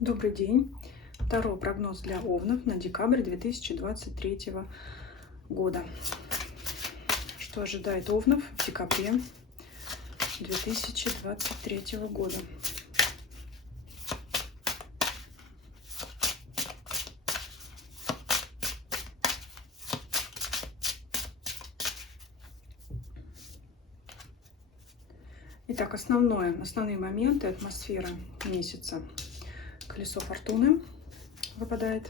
Добрый день. Второй прогноз для овнов на декабрь 2023 года. Что ожидает овнов в декабре 2023 года? Итак, основные моменты, атмосфера месяца. Колесо фортуны выпадает.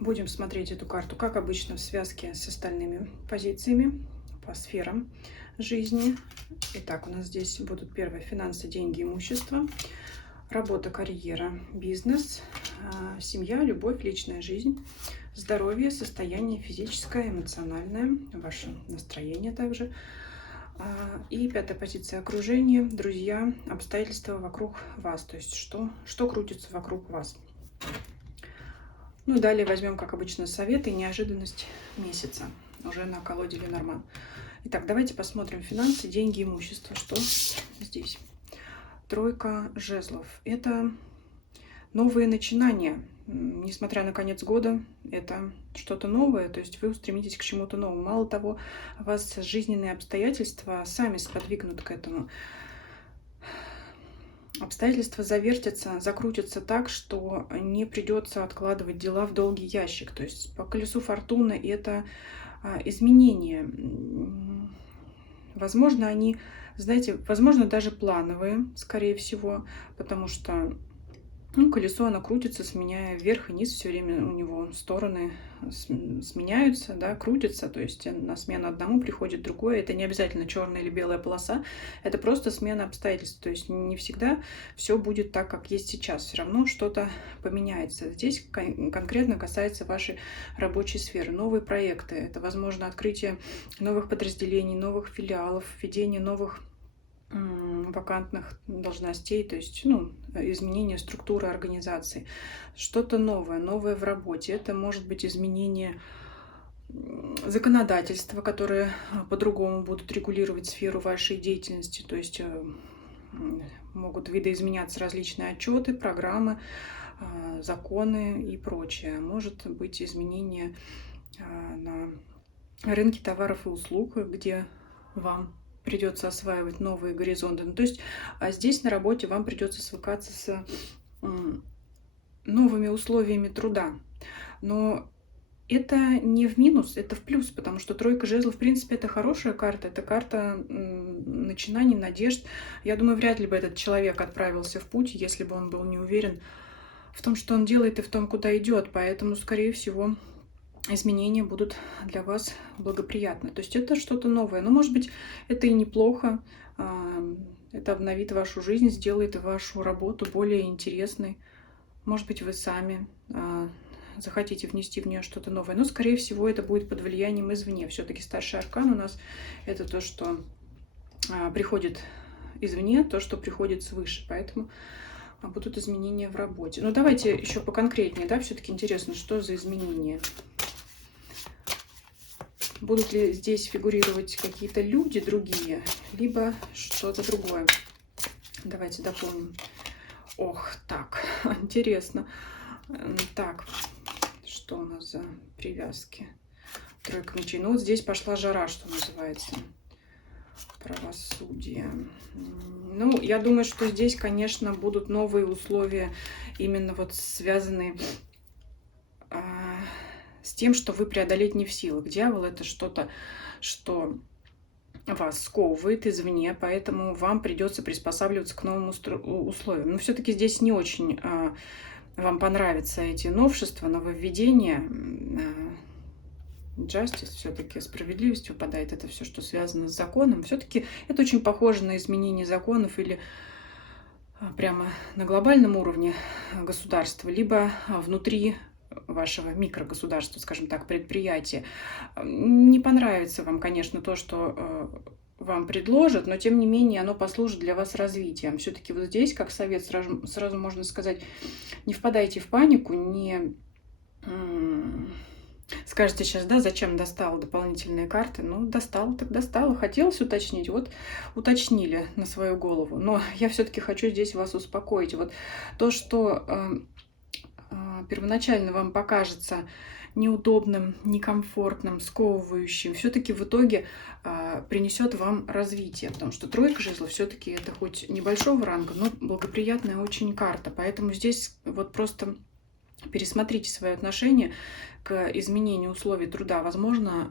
Будем смотреть эту карту, как обычно, в связке с остальными позициями по сферам жизни. Итак, у нас здесь будут первые финансы, деньги, имущество, работа, карьера, бизнес, семья, любовь, личная жизнь, здоровье, состояние физическое, эмоциональное, ваше настроение также. И пятая позиция — окружение, друзья, обстоятельства вокруг вас, то есть что крутится вокруг вас. Ну и далее возьмем, как обычно, советы и неожиданность месяца уже на колоде Ленорман. Итак, давайте посмотрим финансы, деньги, имущество. Что здесь? Тройка жезлов. Это новые начинания. Несмотря на конец года, это что-то новое, то есть вы устремитесь к чему-то новому. Мало того, вас жизненные обстоятельства сами сподвигнут к этому. Обстоятельства завертятся, закрутятся так, что не придется откладывать дела в долгий ящик. То есть по колесу фортуны это изменения. Возможно, они, знаете, возможно, даже плановые, скорее всего, потому что колесо, оно крутится, сменяя вверх и низ, все время у него стороны сменяются, да, крутятся, то есть на смену одному приходит другое. Это не обязательно черная или белая полоса, это просто смена обстоятельств, то есть не всегда все будет так, как есть сейчас, все равно что-то поменяется. Здесь конкретно касается вашей рабочей сферы, новые проекты, это, возможно, открытие новых подразделений, новых филиалов, введение новых вакантных должностей, то есть изменение структуры организации, что-то новое в работе. Это может быть изменение законодательства, которые по-другому будут регулировать сферу вашей деятельности, то есть могут видоизменяться различные отчеты, программы, законы и прочее. Может быть изменение на рынке товаров и услуг, где вам придется осваивать новые горизонты. То есть здесь на работе вам придется свыкаться с новыми условиями труда. Но это не в минус, это в плюс, потому что тройка жезлов, в принципе, это хорошая карта, это карта начинаний, надежд. Я думаю, вряд ли бы этот человек отправился в путь, если бы он был не уверен в том, что он делает и в том, куда идет. Поэтому, скорее всего, изменения будут для вас благоприятны. То есть это что-то новое. Но, может быть, это и неплохо. Это обновит вашу жизнь, сделает вашу работу более интересной. Может быть, вы сами захотите внести в нее что-то новое. Но, скорее всего, это будет под влиянием извне. Все-таки старший аркан у нас это то, что приходит извне, то, что приходит свыше. Поэтому будут изменения в работе. Но давайте еще поконкретнее, да, все-таки интересно, что за изменения. Будут ли здесь фигурировать какие-то люди другие, либо что-то другое. Давайте дополним. Ох, так, интересно. Так, что у нас за привязки? Тройка мечей. Ну вот здесь пошла жара, что называется. Правосудие. Ну, я думаю, что здесь, конечно, будут новые условия, именно вот связанные с тем, что вы преодолеть не в силах. Дьявол — это что-то, что вас сковывает извне, поэтому вам придется приспосабливаться к новым условиям. Но все-таки здесь не очень вам понравятся эти новшества, нововведения. Justice, все-таки справедливость выпадает, это все, что связано с законом. Все-таки это очень похоже на изменение законов или прямо на глобальном уровне государства, либо внутри вашего микрогосударства, скажем так, предприятия. Не понравится вам, конечно, то, что вам предложат, но тем не менее оно послужит для вас развитием. Все-таки вот здесь, как совет, сразу можно сказать, не впадайте в панику, не Скажете сейчас, да, зачем достала дополнительные карты? Ну, достала, так достала. Хотелось уточнить, вот уточнили на свою голову. Но я все-таки хочу здесь вас успокоить. Вот то, что первоначально вам покажется неудобным, некомфортным, сковывающим, все-таки в итоге принесет вам развитие, потому что тройка жезлов все-таки это хоть небольшого ранга, но благоприятная очень карта, поэтому здесь вот просто пересмотрите свое отношение к изменению условий труда. Возможно,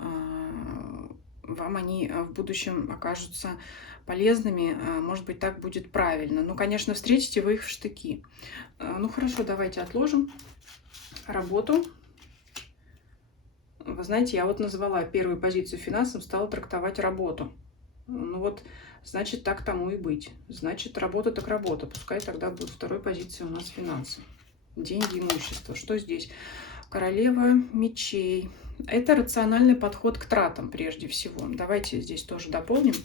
вам они в будущем окажутся полезными, может быть, так будет правильно. Ну, конечно, встретите вы их в штыки. Ну, хорошо, давайте отложим работу. Вы знаете, я вот назвала первую позицию финансов, стала трактовать работу. Ну вот, значит, так тому и быть. Значит, работа так работа. Пускай тогда будет второй позиции у нас финансы. Деньги, имущество. Что здесь? Королева мечей. Это рациональный подход к тратам прежде всего. Давайте здесь тоже дополним.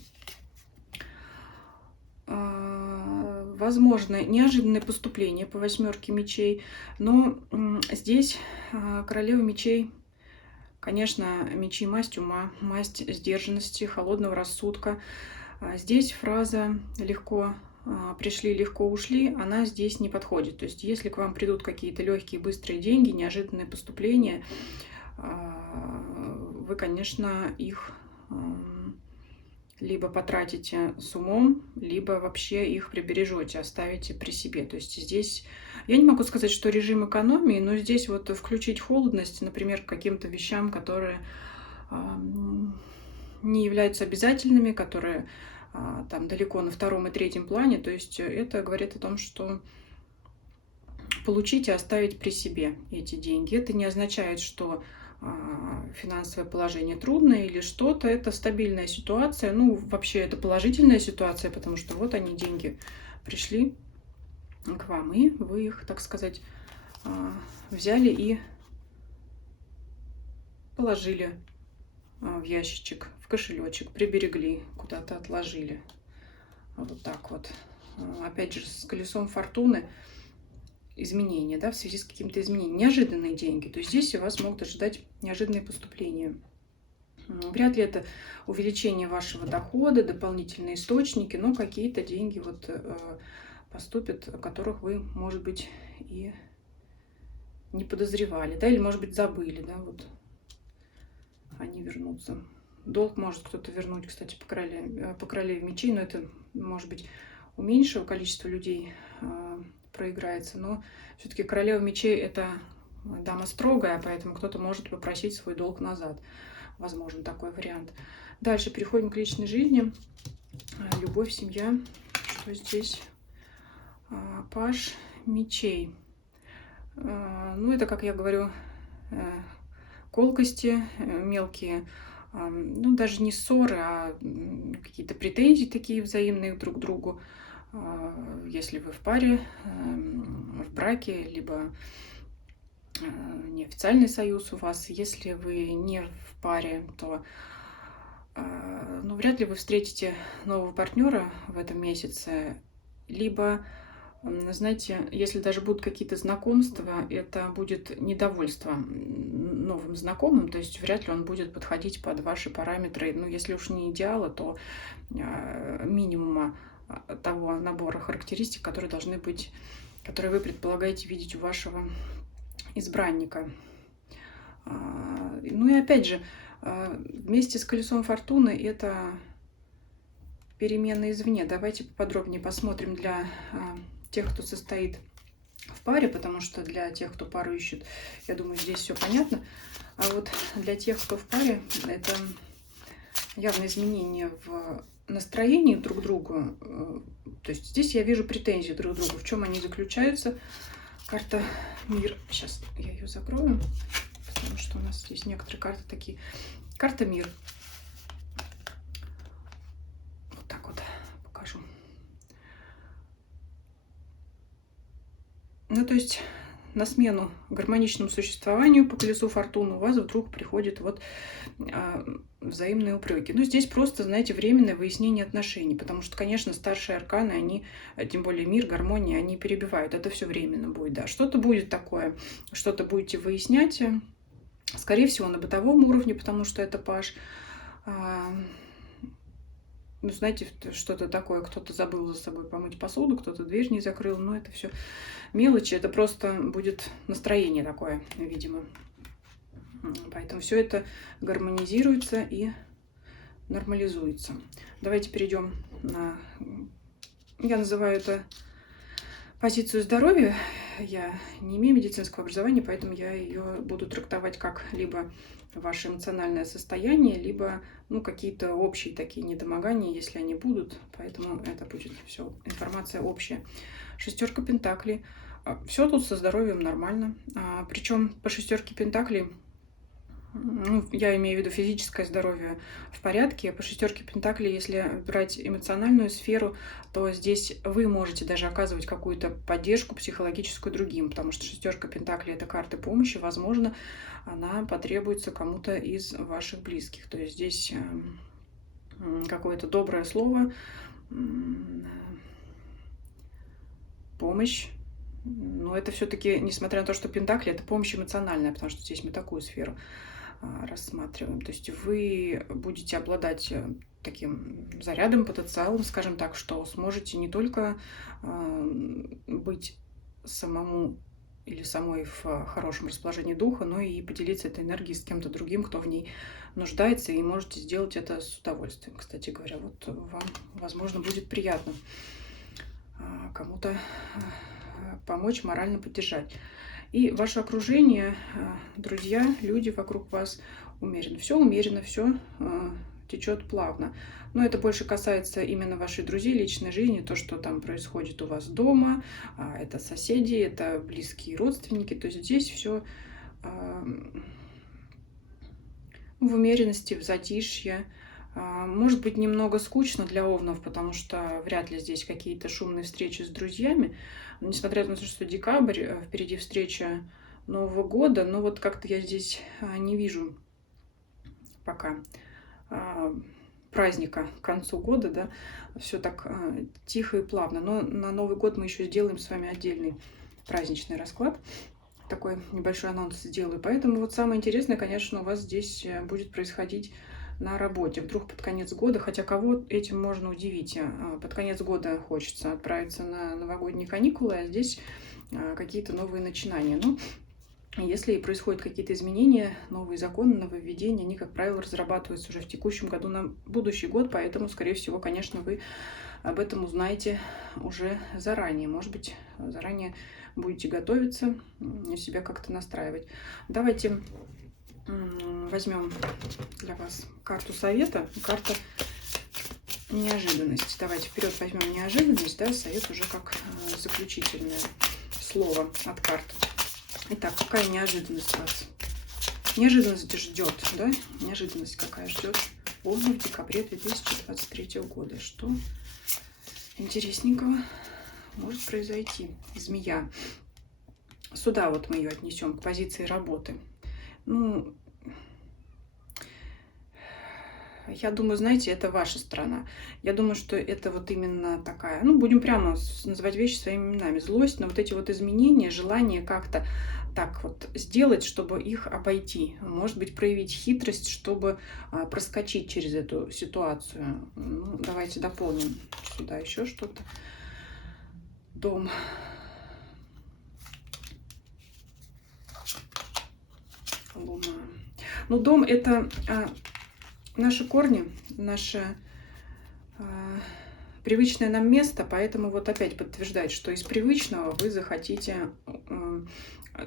Возможно, неожиданное поступление по восьмерке мечей. Но здесь королева мечей, конечно, мечи масть ума, масть сдержанности, холодного рассудка. Здесь фраза «легко пришли, легко ушли», она здесь не подходит. То есть, если к вам придут какие-то легкие, быстрые деньги, неожиданные поступления, вы, конечно, их либо потратите с умом, либо вообще их прибережете, оставите при себе. То есть здесь я не могу сказать, что режим экономии, но здесь вот включить холодность, например, к каким-то вещам, которые не являются обязательными, которые там далеко на втором и третьем плане. То есть это говорит о том, что получить и оставить при себе эти деньги. Это не означает, что финансовое положение трудное или что-то. Это стабильная ситуация. Ну, вообще, это положительная ситуация, потому что вот они, деньги, пришли к вам, и вы их, так сказать, взяли и положили в ящичек, в кошелечек, приберегли, куда-то отложили. Вот так вот. Опять же, с колесом фортуны изменения, да, в связи с какими-то изменениями, неожиданные деньги. То есть здесь у вас могут ожидать неожиданные поступления. Вряд ли это увеличение вашего дохода, дополнительные источники, но какие-то деньги вот поступят, о которых вы, может быть, и не подозревали, да, или, может быть, забыли, да, вот они вернутся. Долг может кто-то вернуть, кстати, по королеве мечей, но это, может быть, у меньшего количества людей проиграется, но все-таки королева мечей это дама строгая, поэтому кто-то может попросить свой долг назад. Возможен такой вариант. Дальше переходим к личной жизни. Любовь, семья. Что здесь? Паж мечей. Ну, это, как я говорю, колкости, мелкие, ну, даже не ссоры, а какие-то претензии такие взаимные друг к другу. Если вы в паре, в браке, либо неофициальный союз у вас. Если вы не в паре, то ну, вряд ли вы встретите нового партнера в этом месяце. Либо, знаете, если даже будут какие-то знакомства, это будет недовольство новым знакомым, то есть вряд ли он будет подходить под ваши параметры. Ну, если уж не идеала, то минимума того набора характеристик, которые должны быть, которые вы предполагаете видеть у вашего избранника. Ну и опять же, вместе с колесом фортуны это перемены извне. Давайте поподробнее посмотрим для тех, кто состоит в паре, потому что для тех, кто пару ищет, я думаю, здесь все понятно. А вот для тех, кто в паре, это явное изменение в настроении друг к другу. То есть здесь я вижу претензии друг к другу. В чем они заключаются? Карта мир. Сейчас я ее закрою, потому что у нас здесь некоторые карты такие. Карта мир. Вот так вот покажу. Ну, то есть на смену гармоничному существованию по колесу фортуны у вас вдруг приходят вот взаимные упреки. Ну, здесь просто, знаете, временное выяснение отношений, потому что, конечно, старшие арканы, они, тем более мир, гармония, они перебивают. Это все временно будет, да. Что-то будет такое, что-то будете выяснять, Скорее всего, на бытовом уровне, потому что это паж. Ну, знаете, что-то такое, кто-то забыл за собой помыть посуду, кто-то дверь не закрыл, но это все мелочи, это просто будет настроение такое, видимо. Поэтому все это гармонизируется и нормализуется. Давайте перейдем на... Я называю это позицию здоровья. Я не имею медицинского образования, поэтому я ее буду трактовать как либо ваше эмоциональное состояние, либо какие-то общие такие недомогания, если они будут. Поэтому это будет все информация общая. Шестерка пентаклей. Все тут со здоровьем нормально. Причем по шестерке пентаклей, я имею в виду физическое здоровье в порядке. А по шестерке пентаклей, если брать эмоциональную сферу, то здесь вы можете даже оказывать какую-то поддержку психологическую другим, потому что шестерка пентаклей — это карта помощи. Возможно, она потребуется кому-то из ваших близких. То есть здесь какое-то доброе слово, помощь. Но это все-таки, несмотря на то, что пентакли — это помощь эмоциональная, потому что здесь мы такую сферу рассматриваем. То есть вы будете обладать таким зарядом, потенциалом, скажем так, что сможете не только быть самому или самой в хорошем расположении духа, но и поделиться этой энергией с кем-то другим, кто в ней нуждается, и можете сделать это с удовольствием. Кстати говоря, вот вам, возможно, будет приятно кому-то помочь, морально поддержать. И ваше окружение, друзья, люди вокруг вас умеренно. Все умеренно, все течет плавно. Но это больше касается именно вашей друзей, личной жизни, то, что там происходит у вас дома, это соседи, это близкие родственники. То есть здесь все в умеренности, в затишье. Может быть, немного скучно для овнов, потому что вряд ли здесь какие-то шумные встречи с друзьями. Но несмотря на то, что декабрь, впереди встреча Нового года, но вот как-то я здесь не вижу пока праздника к концу года, да, все так тихо и плавно. Но на Новый год мы еще сделаем с вами отдельный праздничный расклад. Такой небольшой анонс сделаю. Поэтому вот самое интересное, конечно, у вас здесь будет происходить на работе. Вдруг под конец года, хотя кого этим можно удивить. Под конец года хочется отправиться на новогодние каникулы, а здесь какие-то новые начинания. Ну, если происходят какие-то изменения, новые законы, нововведения, они, как правило, разрабатываются уже в текущем году на будущий год, поэтому, скорее всего, конечно, вы об этом узнаете уже заранее. Может быть, заранее будете готовиться, себя как-то настраивать. Давайте возьмем для вас карту совета, карта неожиданность. Давайте вперед возьмем неожиданность, да, совет уже как заключительное слово от карт. Итак, какая неожиданность вас? Неожиданность ждет, да? Неожиданность какая ждет Овна в декабре 2023 года. Что интересненького может произойти? Змея. Сюда вот мы ее отнесем, к позиции работы. Ну, я думаю, знаете, это ваша страна. Я думаю, что это вот именно такая, будем прямо называть вещи своими именами. Злость на вот эти вот изменения, желание как-то так вот сделать, чтобы их обойти. Может быть, проявить хитрость, чтобы проскочить через эту ситуацию. Ну, давайте дополним сюда еще что-то. Дом. Луна. Ну, дом — это наши корни, наше привычное нам место, поэтому вот опять подтверждает, что из привычного вы захотите,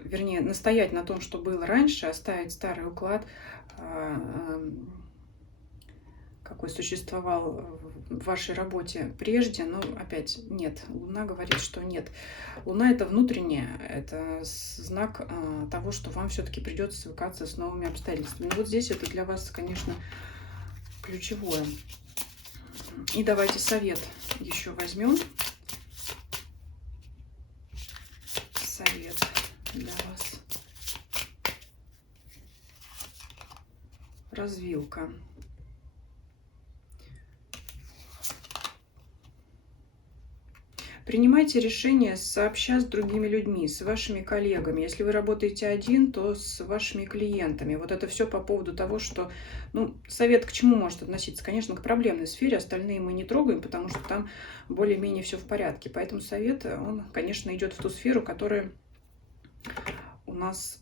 вернее, настоять на том, что было раньше, оставить старый уклад, какой существовал в вашей работе прежде, но опять нет. Луна говорит, что нет. Луна — это внутреннее, это знак того, что вам все-таки придется свыкаться с новыми обстоятельствами. Вот здесь это для вас, конечно, ключевое. И давайте совет еще возьмем. Совет для вас. Развилка. принимайте решения сообща с другими людьми, с вашими коллегами. Если вы работаете один, то с вашими клиентами. Вот это все по поводу того, что, ну, совет к чему может относиться? Конечно, к проблемной сфере, остальные мы не трогаем, потому что там более-менее все в порядке. Поэтому совет, он, конечно, идет в ту сферу, которая у нас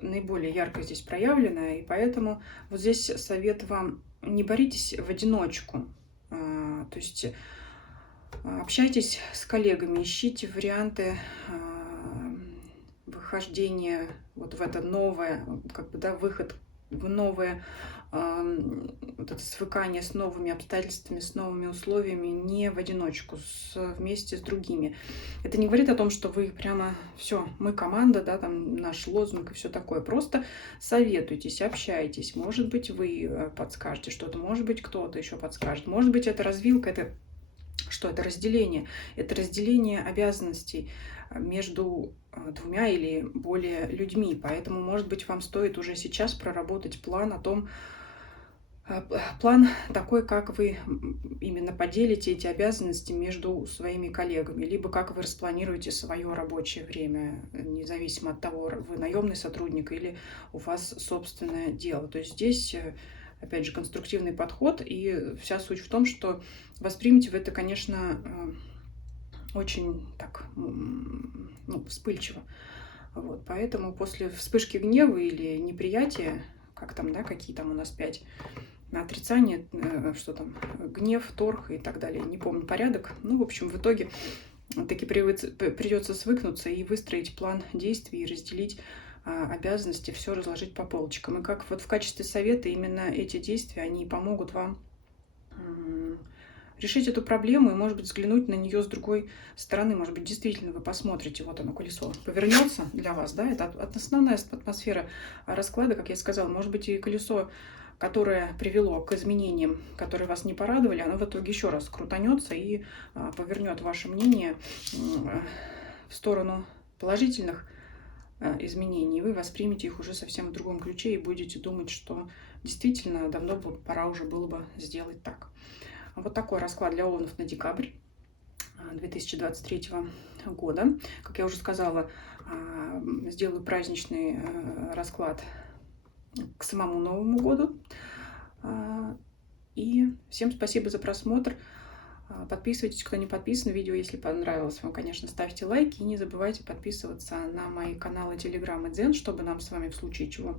наиболее ярко здесь проявлена. И поэтому вот здесь совет вам: не боритесь в одиночку. То есть общайтесь с коллегами, ищите варианты выхождения вот в это новое, как бы, да, выход в новое, вот это свыкание с новыми обстоятельствами, с новыми условиями не в одиночку, вместе с другими. Это не говорит о том, что вы прямо все, мы команда, да, там наш лозунг и все такое. Просто советуйтесь, общайтесь. Может быть, вы подскажете что-то, может быть, кто-то еще подскажет. Может быть, это развилка, это что? Это разделение. Это разделение обязанностей между двумя или более людьми. Поэтому, может быть, вам стоит уже сейчас проработать план о том, план такой, как вы именно поделите эти обязанности между своими коллегами, либо как вы распланируете свое рабочее время, независимо от того, вы наемный сотрудник или у вас собственное дело. То есть здесь, опять же, конструктивный подход, и вся суть в том, что воспримите вы это, конечно, очень так, ну, вспыльчиво. Вот, поэтому после вспышки гнева или неприятия, как там, да, какие там у нас 5 отрицание, что там, гнев, торг и так далее, не помню порядок. Ну, в общем, в итоге таки придется свыкнуться и выстроить план действий, и разделить обязанности, все разложить по полочкам. И как вот в качестве совета именно эти действия, они помогут вам решить эту проблему и, может быть, взглянуть на нее с другой стороны. Может быть, действительно вы посмотрите, вот оно, колесо повернется для вас, да, это основная атмосфера расклада, как я сказала. Может быть, и колесо, которое привело к изменениям, которые вас не порадовали, оно в итоге еще раз крутанется и повернет ваше мнение в сторону положительных изменений. Вы воспримете их уже совсем в другом ключе и будете думать, что действительно давно пора уже было бы сделать так. Вот такой расклад для овнов на декабрь 2023 года. Как я уже сказала, сделаю праздничный расклад к самому Новому году. И всем спасибо за просмотр. Подписывайтесь, кто не подписан. Видео, если понравилось вам, конечно, ставьте лайки. И не забывайте подписываться на мои каналы Telegram и Дзен, чтобы нам с вами в случае чего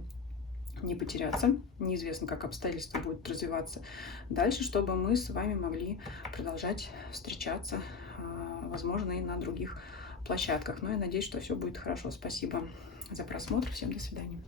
не потеряться. Неизвестно, как обстоятельства будут развиваться дальше, чтобы мы с вами могли продолжать встречаться, возможно, и на других площадках. Но я надеюсь, что все будет хорошо. Спасибо за просмотр. Всем до свидания.